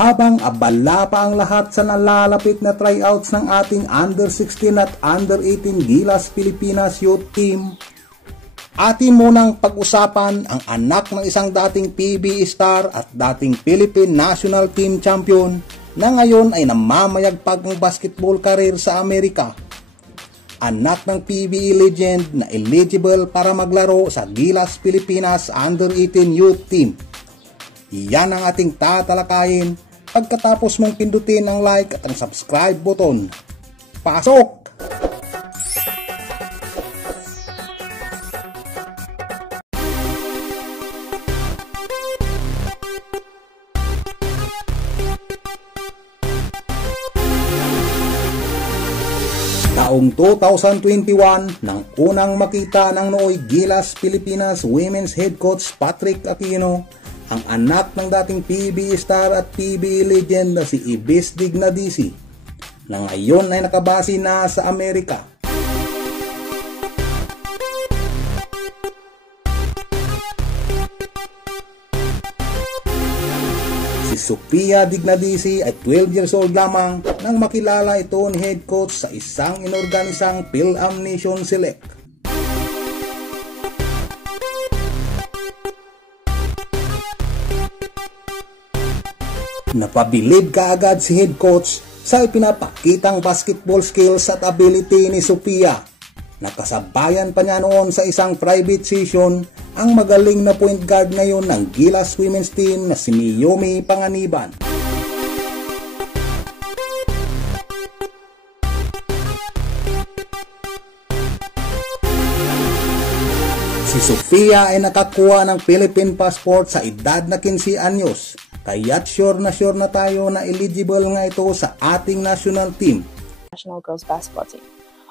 Habang abala pa ang lahat sa nalalapit na tryouts ng ating Under 16 at Under 18 Gilas Pilipinas Youth Team, atin munang pag-usapan ang anak ng isang dating PBA star at dating Philippine National Team Champion na ngayon ay namamayagpag ng basketball career sa Amerika. Anak ng PBA legend na eligible para maglaro sa Gilas Pilipinas Under 18 Youth Team. Iyan ang ating tatalakayin pagkatapos mong pindutin ang like at ang subscribe button. Pasok! Taong 2021 nang unang makita ng nooy Gilas Pilipinas Women's Head Coach Patrick Aquino ang anak ng dating PBA star at PBA legend na si Ibis Dignadisi na ngayon ay nakabase na sa Amerika. Si Sophia Dignadisi ay 12 years old lamang nang makilala ito ni head coach sa isang inorganisang Phil-Am Nation Select. Napabilib kaagad si head coach sa ipinapakitang basketball skills at ability ni Sophia. Nakasabayan pa niya noon sa isang private session ang magaling na point guard ngayon ng Gilas Women's Team na si Miyomi Panganiban. Si Sophia ay nakakuha ng Philippine passport sa edad na 15 anyos. Kaya't sure na tayo na eligible nga ito sa ating national team. National girls basketball team.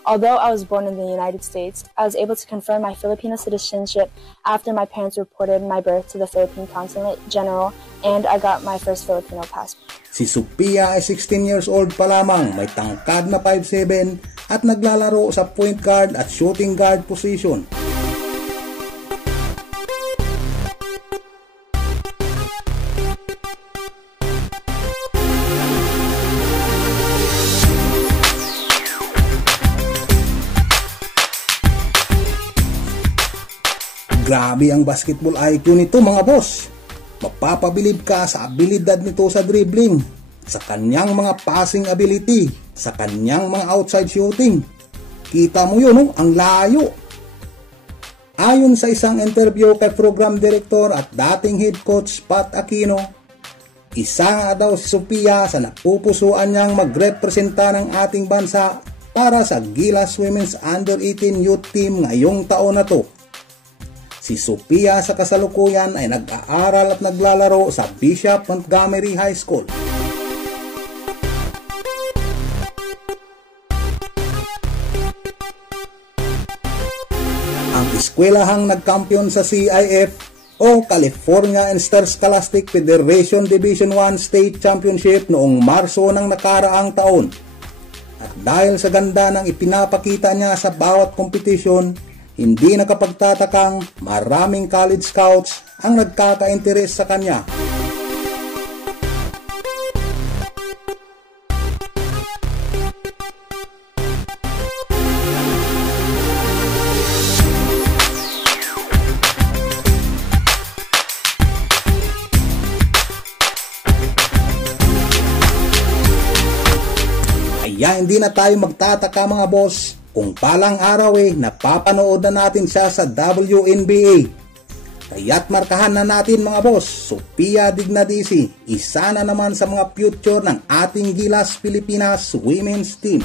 Although I was born in the United States, I was able to confirm my Filipino citizenship after my parents reported my birth to the Philippine Consulate General and I got my first Filipino passport. Si Sophia ay 16 years old pa lamang, may tangkad na 5'7" at naglalaro sa point guard at shooting guard position. Grabe ang basketball IQ nito mga boss. Mapapabilib ka sa abilidad nito sa dribbling, sa kanyang mga passing ability, sa kanyang mga outside shooting. Kita mo yun, ang layo. Ayon sa isang interview kay program director at dating head coach Pat Aquino, isa nga daw si Sophia sa napupusuan niyang magrepresenta ng ating bansa para sa Gilas Women's Under 18 Youth Team ngayong taon na to. Si Sophia sa kasalukuyan ay nag-aaral at naglalaro sa Bishop Montgomery High School. Ang eskwelahang nagkampiyon sa CIF o California Interscholastic Federation Division I State Championship noong Marso ng nakaraang taon. At dahil sa ganda ng ipinapakita niya sa bawat kompetisyon, hindi nakapagtatakang maraming college scouts ang nagkaka-interes sa kanya. Kaya hindi na tayo magtataka mga boss kung palang araw napapanood na natin siya sa WNBA. Kaya't markahan na natin mga boss, Sophia Dignadisi, isa na naman sa mga future ng ating Gilas Pilipinas Women's Team.